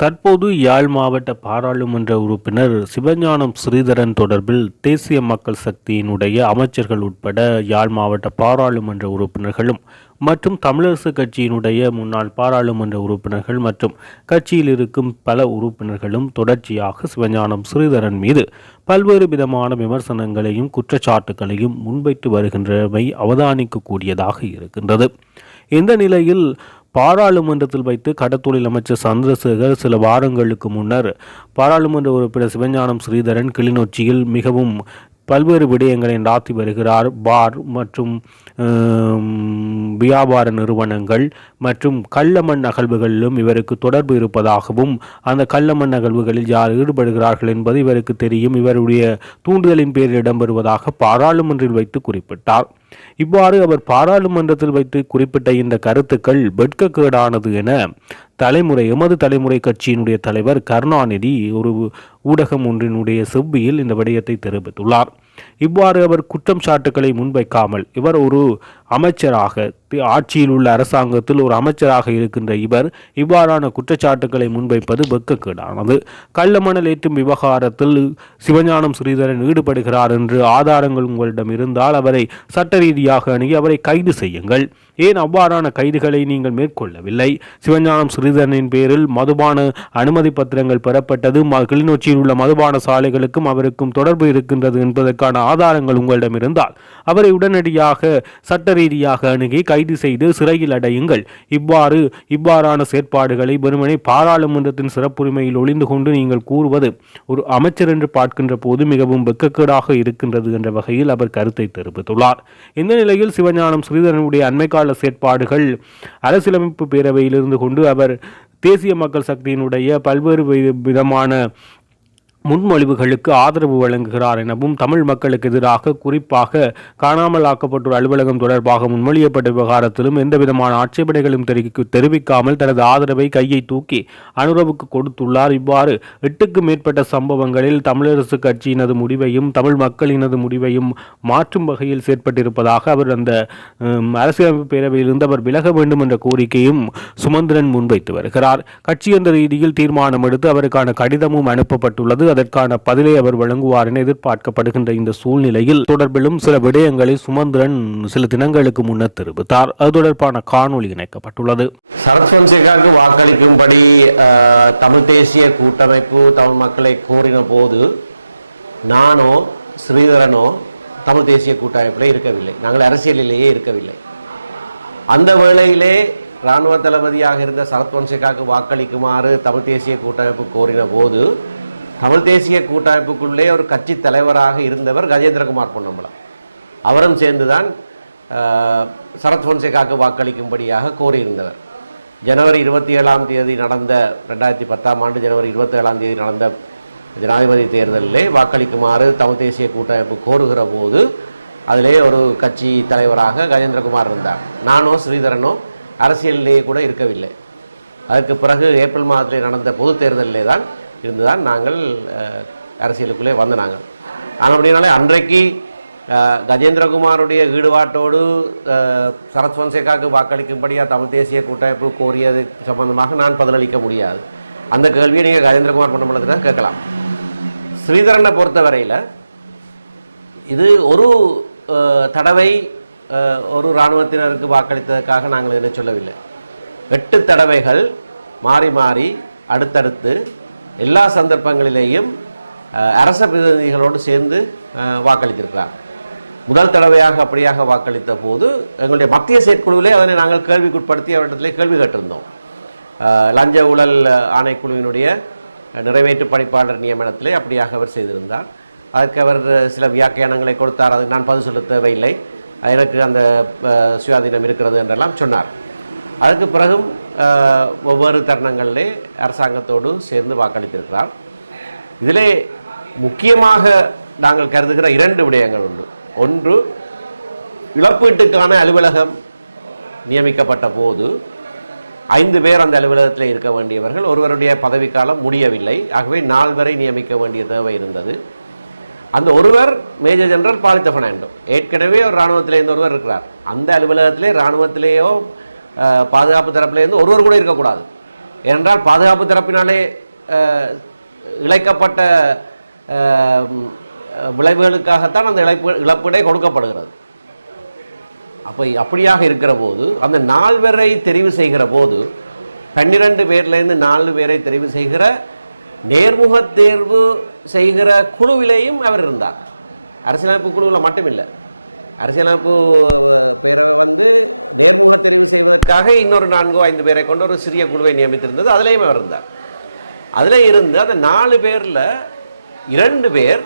தற்போது யாழ் மாவட்ட பாராளுமன்ற உறுப்பினர் சிவஞானம் ஸ்ரீதரன் தொடர்பில் தேசிய மக்கள் சக்தியினுடைய அமைச்சர்கள் உட்பட யாழ் மாவட்ட பாராளுமன்ற உறுப்பினர்களும் மற்றும் தமிழரசு கட்சியினுடைய முன்னாள் பாராளுமன்ற உறுப்பினர்கள் மற்றும் கட்சியில் இருக்கும் பல உறுப்பினர்களும் தொடர்ச்சியாக சிவஞானம் ஸ்ரீதரன் மீது பல்வேறு விதமான விமர்சனங்களையும் குற்றச்சாட்டுகளையும் முன்வைத்து வருகின்றவை அவதானிக்கக்கூடியதாக இருக்கின்றது. இந்த நிலையில் பாராளுமன்றத்தில் வைத்து கடத்தொழில் அமைச்சர் சந்திரசேகர் சில வாரங்களுக்கு முன்னர் பாராளுமன்ற உறுப்பினர் சிவஞானம் ஸ்ரீதரன் கிளிநொச்சியில் மிகவும் பல்வேறு விடயங்களை நடாத்தி வருகிறார். பார் மற்றும் வியாபார நிறுவனங்கள் மற்றும் கள்ளமண் அகழ்வுகளிலும் இவருக்கு தொடர்பு இருப்பதாகவும் அந்த கள்ளமண் அகழ்வுகளில் யார் ஈடுபடுகிறார்கள் என்பது இவருக்கு தெரியும், இவருடைய தூண்டுதலின் பேரில் இடம்பெறுவதாக பாராளுமன்றில் வைத்து குறிப்பிட்டார். இவ்வாறு அவர் பாராளுமன்றத்தில் வைத்து குறிப்பிட்ட இந்த கருத்துக்கள் வெட்கக்கேடானது என எமது தலைமுறை கட்சியினுடைய தலைவர் கருணாநிதி ஒரு ஊடகம் ஒன்றினுடைய செவ்வியில் இந்த விடயத்தை தெரிவித்துள்ளார். இவ்வாறு அவர் குற்றம் சாட்டுக்களை முன்வைக்காமல் இவர் ஒரு அமைச்சராக ஆட்சியில் உள்ள அரசாங்கத்தில் ஒரு அமைச்சராக இருக்கின்ற இவர் இவ்வாறான குற்றச்சாட்டுக்களை முன்வைப்பது வெட்கக்கேடானது. கள்ளமணல் ஏற்றும் விவகாரத்தில் சிவஞானம் ஸ்ரீதரன் ஈடுபடுகிறார் என்று ஆதாரங்கள் உங்களிடம் இருந்தால் அவரை சட்ட ரீதியாக அணுகி அவரை கைது செய்யுங்கள். ஏன் அவ்வாறான கைதுகளை நீங்கள் மேற்கொள்ளவில்லை? சிவஞானம் ஸ்ரீதரனின் பேரில் மதுபான அனுமதி பத்திரங்கள் பெறப்பட்டது, கிளிநொச்சியில் உள்ள மதுபான சாலைகளுக்கும் அவருக்கும் தொடர்பு இருக்கின்றது என்பதற்கான ஆதாரங்கள் உங்களிடம் இருந்தால் அவரை உடனடியாக சட்ட ரீதியாக அணுகி கைது செய்து சிறையில் அடையுங்கள். இவ்வாறான செயற்பாடுகளை வெறுமனே பாராளுமன்றத்தின் சிறப்புரிமையில் ஒளிந்து கொண்டு நீங்கள் கூறுவது ஒரு அமைச்சர் என்று பார்க்கின்ற போது மிகவும் வெட்கக்கேடாக இருக்கின்றது என்ற வகையில் அவர் கருத்தை தெரிவித்துள்ளார். இந்த நிலையில் சிவஞானம் ஸ்ரீதரனுடைய அண்மைக்கால செயற்பாடுகள் அரசியலமைப்பு பேரவையில் இருந்து கொண்டு அவர் தேசிய மக்கள் சக்தியினுடைய பல்வேறு விதமான முன்மொழிவுகளுக்கு ஆதரவு வழங்குகிறார் எனவும் தமிழ் மக்களுக்கு எதிராக குறிப்பாக காணாமல் ஆக்கப்பட்டோர் அலுவலகம் தொடர்பாக முன்மொழியப்பட்ட விவகாரத்திலும் எந்தவிதமான ஆட்சேபனைகளும் தெரிவிக்காமல் தனது ஆதரவை கையை தூக்கி அனுரவுக்கு கொடுத்துள்ளார். இவ்வாறு 8க்கு மேற்பட்ட சம்பவங்களில் தமிழரசு கட்சியினது முடிவையும் தமிழ் மக்களினது முடிவையும் மாற்றும் வகையில் செயற்பட்டிருப்பதாக அவர் அந்த அரசியலமைப்பு பேரவையிலிருந்து அவர் விலக வேண்டும் என்ற கோரிக்கையும் சுமந்திரன் முன்வைத்து வருகிறார். கட்சி என்ற ரீதியில் தீர்மானம் எடுத்து அவருக்கான கடிதமும் அனுப்பப்பட்டுள்ளது. அதற்கான பதிலை அவர் வழங்குவார் என எதிர்பார்க்கப்படுகின்ற இந்த சூழ்நிலையில் தொடர்பிலும் சில விடயங்களை சுமந்திரன் சில தினங்களுக்கு முன்னர் தெரிவித்தார். அது தொடர்பான காணொலி இணைக்கப்பட்டுள்ளது. சரத் பொன்சேகாவுக்கு வாக்களிக்கும்படி தமிழ் தேசிய கூட்டமைப்பு தமிழ் மக்களை கோரின போது நானோ ஸ்ரீதரனோ தமிழ் தேசிய கூட்டமைப்பில் இருக்கவில்லை, நாங்கள் அரசியலிலேயே இருக்கவில்லை. அந்த வேளையிலே இராணுவ தளபதியாக இருந்த சரத் பொன்சேகாவுக்கு வாக்களிக்குமாறு தமிழ் தேசிய கூட்டமைப்பு கோரின போது தமிழ் தேசிய கூட்டமைப்புக்குள்ளே ஒரு கட்சி தலைவராக இருந்தவர் கஜேந்திரகுமார் பொன்னம்பலம். அவரும் சேர்ந்துதான் சரத் பொன்சேகாவுக்கு வாக்களிக்கும்படியாக கோரியிருந்தவர். ஜனவரி 27 நடந்த 2010 ஜனவரி 27 நடந்த ஜனாதிபதி தேர்தலிலே வாக்களிக்குமாறு தமிழ் தேசிய கூட்டமைப்பு கோருகிற போது அதிலே ஒரு கட்சி தலைவராக கஜேந்திரகுமார் இருந்தார். நானோ ஸ்ரீதரனோ அரசியலிலேயே கூட இருக்கவில்லை. அதற்கு பிறகு ஏப்ரல் மாதத்தில் நடந்த பொது தேர்தலிலே தான் இருந்துதான் நாங்கள் அரசியலுக்குள்ளே வந்த நாங்கள். ஆனால் அப்படின்னாலே அன்றைக்கு கஜேந்திரகுமாருடைய ஈடுபாட்டோடு சரத் பொன்சேகாவுக்கு வாக்களிக்கும்படியாக தமிழ் தேசிய கூட்டமைப்பு கோரியது சம்பந்தமாக நான் பதிலளிக்க முடியாது. அந்த கேள்வியை நீங்கள் கஜேந்திரகுமார் பொன்னம்பலத்தில் கேட்கலாம். ஸ்ரீதரனை பொறுத்தவரையில் இது ஒரு தடவை ஒரு இராணுவத்தினருக்கு வாக்களித்ததற்காக நாங்கள் என்ன சொல்லவில்லை. 8 தடவைகள் மாறி மாறி அடுத்தடுத்து எல்லா சந்தர்ப்பங்களிலேயும் அரச பிரதிநிதிகளோடு சேர்ந்து வாக்களித்திருக்கிறார். முதல் தடவையாக அப்படியாக வாக்களித்த போது எங்களுடைய மத்திய செயற்குழுவிலே அதனை நாங்கள் கேள்விக்குட்படுத்தி அவரிடத்திலே கேள்வி கேட்டிருந்தோம். லஞ்ச ஊழல் ஆணைக்குழுவினுடைய நிறைவேற்று பணிப்பாளர் நியமனத்திலே அப்படியாக அவர் செய்திருந்தார். அதற்கு அவர் சில வியாக்கியானங்களை கொடுத்தார். அது நான் பதில் சொல்ல தேவையில்லை, எனக்கு அந்த சுயாதீனம் இருக்கிறது என்றெல்லாம் சொன்னார். அதுக்கு பிறகும் ஒவ்வொரு தருணங்களிலே அரசாங்கத்தோடு சேர்ந்து வாக்களித்திருக்கிறார். இதிலே முக்கியமாக நாங்கள் கருதுகிற 2 விடயங்கள் உண்டு. ஒன்று, இழப்பீட்டுக்கான அலுவலகம் நியமிக்கப்பட்ட போது 5 பேர் அந்த அலுவலகத்தில் இருக்க வேண்டியவர்கள், ஒருவருடைய பதவிக்காலம் முடியவில்லை. ஆகவே 4 பேரை நியமிக்க வேண்டிய தேவை இருந்தது. அந்த ஒருவர் மேஜர் ஜெனரல் பாலித்த பெர்னாண்டோ, ஏற்கனவே ஒரு இராணுவத்திலே இருந்த ஒருவர் இருக்கிறார். அந்த அலுவலகத்திலே இராணுவத்திலேயோ பாதுகாப்பு தரப்பிலேருந்து ஒருவர் கூட இருக்கக்கூடாது. ஏனென்றால் பாதுகாப்பு தரப்பினாலே இழைக்கப்பட்ட விளைவுகளுக்காகத்தான் அந்த இழப்பீடே கொடுக்கப்படுகிறது. அப்படியாக இருக்கிற போது அந்த 4 பேரை தெரிவு செய்கிற போது 12 பேர்லேருந்து 4 பேரை தெரிவு செய்கிற நேர்முக தேர்வு செய்கிற குழுவிலேயும் அவர் இருந்தார். அரசியலமைப்பு குழுவில் மட்டுமில்லை, அரசியலமைப்பு பேரவை நேர்முக தெரிவு செய்வதற்காக இன்னொரு 4-5 பேரை கொண்டு ஒரு சிறிய குழுவை நியமித்திருந்தது. அதிலேயும் அவர் இருந்தார். அதில் இருந்து அந்த 4 பேரில் 2 பேர்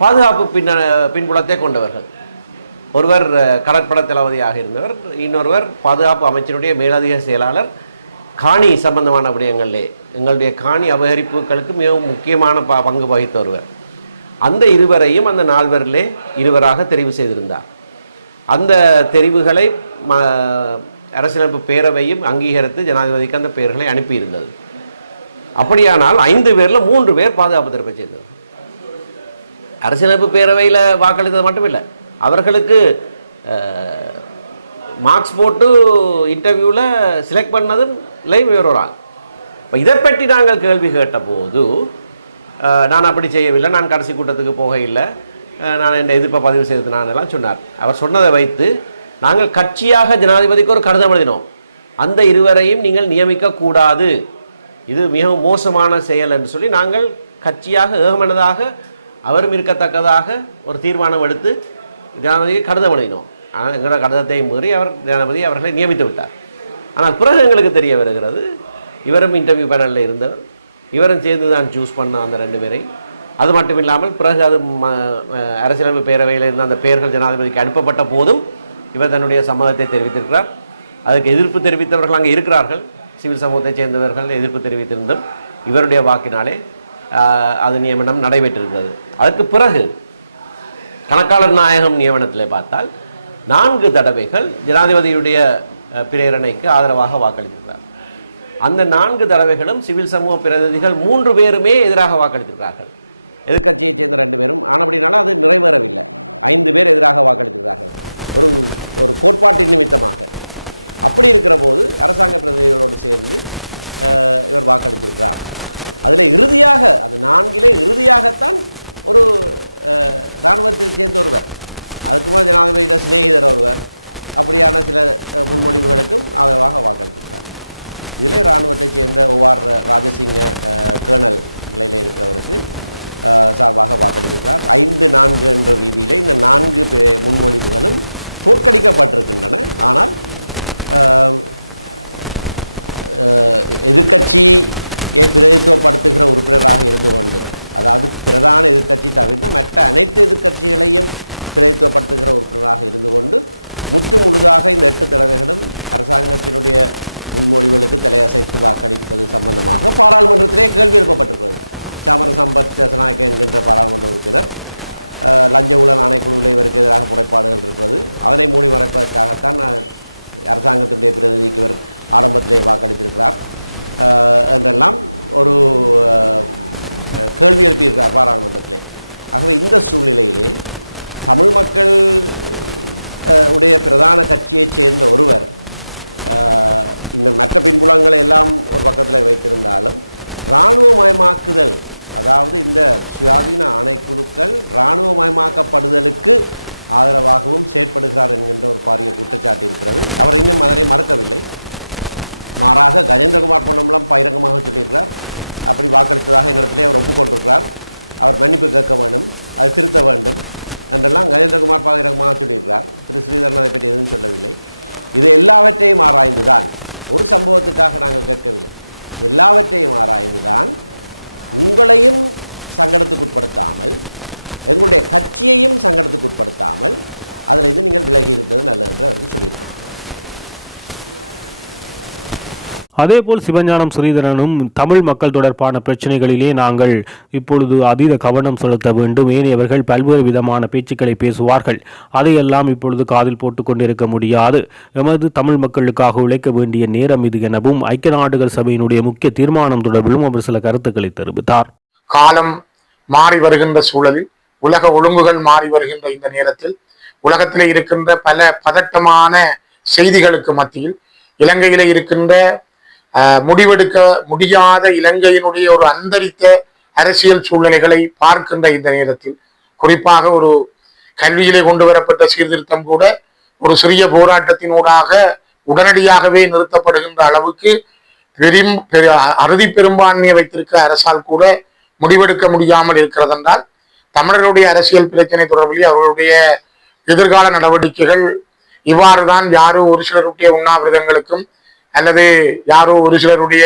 பாதுகாப்பு பின்புலத்தை கொண்டவர்கள். ஒருவர் கடற்படை தளபதியாக இருந்தவர், இன்னொருவர் பாதுகாப்பு அமைச்சருடைய மேலதிக செயலாளர். காணி சம்பந்தமான விடயங்களிலே எங்களுடைய காணி அபகரிப்புகளுக்கு மிகவும் முக்கியமான பங்கு வகித்த ஒருவர். அந்த இருவரையும் அந்த 4 பேரிலே இருவராக தெரிவு செய்திருந்தார். அந்த தெரிவுகளை அரசியலமைப்பு பேரவையும் அங்கீகரித்து ஜனாதிபதிக்கு அந்த பெயர்களை அனுப்பியிருந்தது. அப்படியானால் 5 பேரில் 3 பேர் பாதுகாப்பு தரப்பை சேர்ந்தவர். அரசியலமைப்பு பேரவையில் வாக்களித்தது மட்டுமில்லை, அவர்களுக்கு மார்க்ஸ் போட்டு இன்டர்வியூவில் செலக்ட் பண்ணதும் வேறொரு ஆள். இப்போ இதை பற்றி நாங்கள் கேள்வி கேட்ட போது நான் அப்படி செய்யவில்லை, நான் கடைசி கூட்டத்துக்கு போக இல்லை, நான் என் எதிர்ப்பை பதிவு செய்து நான் எல்லாம் சொன்னார். அவர் சொன்னதை வைத்து நாங்கள் கட்சியாக ஜனாதிபதிக்கு ஒரு கடிதம் எழுதினோம். அந்த இருவரையும் நீங்கள் நியமிக்கக்கூடாது, இது மிகவும் மோசமான செயல் என்று சொல்லி நாங்கள் கட்சியாக ஏகமனதாக அவரும் இருக்கத்தக்கதாக ஒரு தீர்மானம் எடுத்து ஜனாதிபதிக்கு கடிதம் எழுதினோம். ஆனால் எங்களோட கடிதத்தை மீறி ஜனாதிபதி அவர்களை நியமித்து விட்டார். ஆனால் பிறகு எங்களுக்கு தெரிய வருகிறது, இவரும் இன்டர்வியூ பேனலில் இருந்தவர், இவரும் சேர்ந்து தான் சூஸ் பண்ண அந்த 2 பேரையும். அது மட்டும் இல்லாமல் பிறகு அது அரசியலமைப்பு பேரவையில் இருந்த அந்த பெயர்கள் ஜனாதிபதிக்கு அனுப்பப்பட்ட போதும் இவர் தன்னுடைய சம்மதத்தை தெரிவித்திருக்கிறார். அதுக்கு எதிர்ப்பு தெரிவித்தவர்கள் அங்கே இருக்கிறார்கள், சிவில் சமூகத்தைச் சேர்ந்தவர்கள் எதிர்ப்பு தெரிவித்திருந்தும் இவருடைய வாக்கினாலே அது நியமனம் நடைபெற்றிருக்கிறது. அதற்கு பிறகு கணக்காளர் நாயகம் நியமனத்தில் பார்த்தால் 4 தடவைகள் ஜனாதிபதியுடைய பிரேரணைக்கு ஆதரவாக வாக்களித்திருக்கிறார். அந்த 4 தடவைகளும் சிவில் சமூக பிரதிநிதிகள் 3 பேருமே எதிராக வாக்களித்திருக்கிறார்கள். எதிர்கட்சியைச் சேர்ந்த 2 பேரும். ஆனபடினால அது நிறைவேறவில்லை. 5 பேர் எதிராக வாக்களித்திருக்கிறார்கள் ஒரு கோட்பாட்டின் நிமித்தமாக. அப்படி இருக்கிற போது அரசாங்க பிரதிநிதிகளோடு சேர்ந்து இவர் வாக்களித்திருக்கிறார். அதில் இறுதியாக அது 4 இறுதியாகத்தான் ஒரு இராணுவத்தை சேர்ந்த ஒருவர், அதுக்கு மேலே ஜனாதிபதியிட சிநேகிதர் ஒருவர், அப்படியான சில முன்மொழிவுகளுக்கும் ஆதரவாக வாக்களித்திருக்கிறார். இதில் இராணுவத்தைச் சேர்ந்த OR ராஜசிங்க கேர்னல் நிலையில் இருக்கிறவருக்கு சார்பாக வாக்களித்திருக்கிறார். 5-4 என்ற ரீதியில் இந்த 4 முன்மொழிவுகளும் தோற்கடிக்கப்பட்டிருக்கின்றன. ஆனால் எதிர்கட்சியை பிரதித்துவப்படுத்துகிற உறுப்பினராக இருந்து கொண்டு, அதாவது பிரதான எதிர்க்கட்சி தவிர்த்து மற்ற அனைத்து எதிர்க்கட்சிகளையும் பிரதித்துவப்படுத்துகிற உறுப்பினராக இருந்து கொண்டு முற்று முழுதாக இந்த 8 தடவைகளும் அரசாங்கத்தினுடைய முன்மொழிவுகளுக்கு தலையசைத்து வாக்களிப்பது சம்பந்தமாக பாராளுமன்றத்திலே கேள்வி எழுப்பப்பட்டிருக்கிறது. சாமர சம்பத் தேசநாயக்க என்கின்ற பாராளுமன்ற உறுப்பினர் லஞ்ச ஊழல் ஆணைக்குழுவில் இவருக்கு எதிராக முறைப்பாடுகள் இருக்கிறது, அதனை மூடி மறைப்பதற்காகத்தான் அரசாங்கத்தினுடைய பிரதிநிதிக்கு இவர் ஆரம்பத்திலே வாக்களித்திருக்கிறார் என்றெல்லாம் ஒரு கேள்வி எழுப்பியிருக்கிறார் பாராளுமன்றத்திலே. ஆகவே இந்த சூழ்நிலையிலே தமிழ் மக்கள் உடைய பிரதான கட்சியைச் சேர்ந்த ஒருவர் இந்த மற்ற பின்புலங்களை எல்லாம் ஒரு பக்கத்தில் வைத்திருந்தாலும் இராணுவமயமாக்குதல், அதாவது இந்த சுயாதீன ஆணைக்குழுக்கள் இராணுவமயமாக்கப்படுதலுக்கு ஆதரவாகவும் செயற்படுகிறார் என்கின்ற ஒரு பாரிய குற்றச்சாட்டு இருக்கிறது. அவர் இன்னும் அதனை மறுக்கவில்லை. மாறாக கஜேந்திரகுமார் பொன்னம்பலம் பகிரங்கமாக சொல்லியிருக்கிறார், அப்படி வாக்களித்ததாக என்னிடத்திலே அவர் ஒப்புக்கொண்டிருக்கிறார், அவர் மன்னிப்பு கேட்க வேண்டும், அதை திருத்த வேண்டும் என்றெல்லாம் கஜேந்திரகுமார் பகிரங்கமாக சொல்லியிருக்கிறார். திரு ஸ்ரீதரன் அதை பற்றி எதுவும் சொல்லவில்லை. இது எல்லாவற்றையும் ஆராய்ந்து தான், ஒரு சம்பவத்துக்காக நாங்கள் கேட்கவில்லை, எல்லாவற்றையும் ஆராய்ந்து தான் உங்களையும் சங்கடத்துக்கு உட்படுத்தாமல் எங்களுடைய கட்சியையும் சங்கடத்துக்கு உட்படுத்தாமல் அதில் இருந்து நீங்கள் விலகி இருந்தது நல்லது என்று அவருக்கு சொல்லியிருக்கார். அதேபோல் சிவஞானம் ஸ்ரீதரனும் தமிழ் மக்கள் தொடர்பான பிரச்சனைகளிலே நாங்கள் இப்பொழுது அதீத கவனம் செலுத்த வேண்டும், ஏனையவர்கள் பல்வேறு விதமான பேச்சுக்களை பேசுவார்கள், அதையெல்லாம் இப்பொழுது காதில் போட்டு கொண்டிருக்க முடியாது, எமது தமிழ் மக்களுக்காக உழைக்க வேண்டிய நேரம் இது எனவும் ஐக்கிய நாடுகள் சபையினுடைய முக்கிய தீர்மானம் தொடர்பிலும் அவர் சில கருத்துக்களை தெரிவித்தார். காலம் மாறி வருகின்ற சூழலில், உலக ஒழுங்குகள் மாறி வருகின்ற இந்த நேரத்தில், உலகத்திலே இருக்கின்ற பல பதட்டமான செய்திகளுக்கு மத்தியில் இலங்கையிலே இருக்கின்ற முடிவெடுக்க முடியாத இலங்கையினுடைய ஒரு அந்தரித்த அரசியல் சூழ்நிலைகளை பார்க்கின்ற இந்த நேரத்தில், குறிப்பாக ஒரு கல்வியிலே கொண்டு வரப்பட்ட சீர்திருத்தம் கூட ஒரு சிறிய போராட்டத்தினூடாக உடனடியாகவே நிறுத்தப்படுகின்ற அளவுக்கு அறுதி பெரும்பான்மையை வைத்திருக்கிற அரசால் கூட முடிவெடுக்க முடியாமல் இருக்கிறது என்றால், தமிழர்களுடைய அரசியல் பிரச்சனை தொடர்பிலே அவர்களுடைய எதிர்கால நடவடிக்கைகள் இவ்வாறுதான் யாரோ ஒரு சிலருடைய உண்ணாவிரதங்களுக்கும் அல்லது யாரோ ஒரு சிலருடைய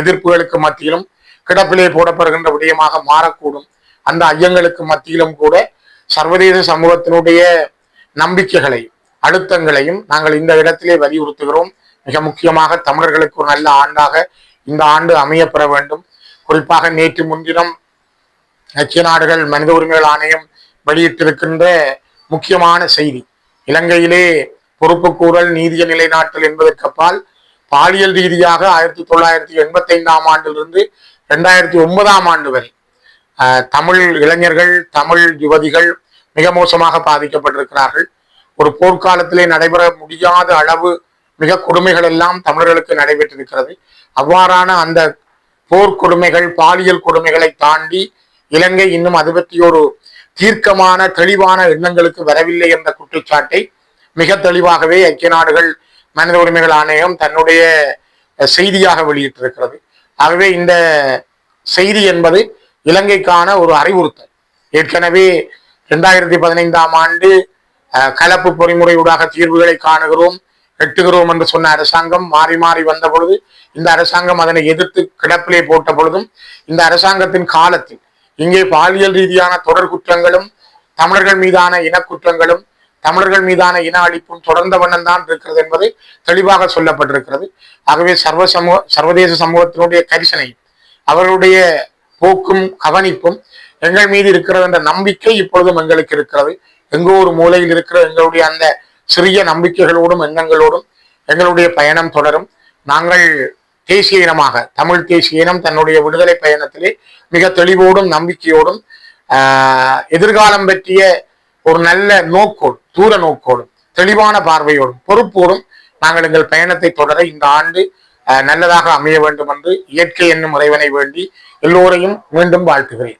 எதிர்ப்புகளுக்கு மத்தியிலும் கிடப்பிலே போடப்படுகின்ற விடயமாக மாறக்கூடும். அந்த ஐயங்களுக்கு மத்தியிலும் கூட சர்வதேச சமூகத்தினுடைய நம்பிக்கைகளை அழுத்தங்களையும் நாங்கள் இந்த இடத்திலே வலியுறுத்துகிறோம். மிக முக்கியமாக தமிழர்களுக்கு ஒரு நல்ல ஆண்டாக இந்த ஆண்டு அமையப்பெற வேண்டும். குறிப்பாக நேற்று முன்தினம் ஐக்கிய நாடுகள் மனித உரிமைகள் ஆணையம் வெளியிட்டிருக்கின்ற முக்கியமான செய்தி, இலங்கையிலே பொறுப்புக்கூறல் நீதிய நிலைநாட்டல் என்பதற்கு அப்பால் பாலியல் ரீதியாக 1985 ஆண்டிலிருந்து 2009 ஆண்டு வரை தமிழ் இளைஞர்கள், தமிழ் யுவதிகள் மிக மோசமாக பாதிக்கப்பட்டிருக்கிறார்கள். ஒரு போர்க்காலத்திலே நடைபெற முடியாத அளவு மிக கொடுமைகள் எல்லாம் தமிழர்களுக்கு நடைபெற்றிருக்கிறது. அவ்வாறான அந்த போர்க்கொடுமைகள், பாலியல் கொடுமைகளை தாண்டி இலங்கை இன்னும் அது பற்றி ஒரு தீர்க்கமான தெளிவான எண்ணங்களுக்கு வரவில்லை என்ற குற்றச்சாட்டை மிக தெளிவாகவே ஐக்கிய நாடுகள் மனித உரிமைகள் ஆணையம் தன்னுடைய செய்தியாக வெளியிட்டிருக்கிறது. ஆகவே இந்த செய்தி என்பது இலங்கைக்கான ஒரு அறிவுறுத்தல். ஏற்கனவே 2015 ஆண்டு கலப்பு பொறிமுறையூடாக தீர்வுகளை காணுகிறோம், எட்டுகிறோம் என்று சொன்ன அரசாங்கம் மாறி மாறி வந்த பொழுது, இந்த அரசாங்கம் அதனை எதிர்த்து கிடப்பிலே போட்ட பொழுதும், இந்த அரசாங்கத்தின் காலத்தில் இங்கே பாலியல் ரீதியான தொடர் குற்றங்களும் தமிழர்கள் மீதான இனக்குற்றங்களும் தமிழர்கள் மீதான இன அழிப்பும் தொடர்ந்த வண்ணம் தான் இருக்கிறது என்பது தெளிவாக சொல்லப்பட்டிருக்கிறது. ஆகவே சர்வதேச சமூகத்தினுடைய கரிசனை, அவர்களுடைய போக்கும் கவனிப்பும் எங்கள் மீது இருக்கிறது என்ற நம்பிக்கை இப்பொழுதும் எங்களுக்கு இருக்கிறது. எங்கோ ஒரு மூலையில் இருக்கிற எங்களுடைய அந்த சிறிய நம்பிக்கைகளோடும் எண்ணங்களோடும் எங்களுடைய பயணம் தொடரும். நாங்கள் தேசிய இனமாக, தமிழ் தேசிய இனம் தன்னுடைய விடுதலை பயணத்திலே மிக தெளிவோடும் நம்பிக்கையோடும் எதிர்காலம் பற்றிய ஒரு நல்ல நோக்கோடு, தூர நோக்கோடும், தெளிவான பார்வையோடும், பொறுப்போடும் நாங்கள் எங்கள் பயணத்தை தொடர இந்த ஆண்டு நல்லதாக அமைய வேண்டும் என்று இயற்கை என்னும் இறைவனை வேண்டி எல்லோரையும் மீண்டும் வாழ்த்துகிறேன்.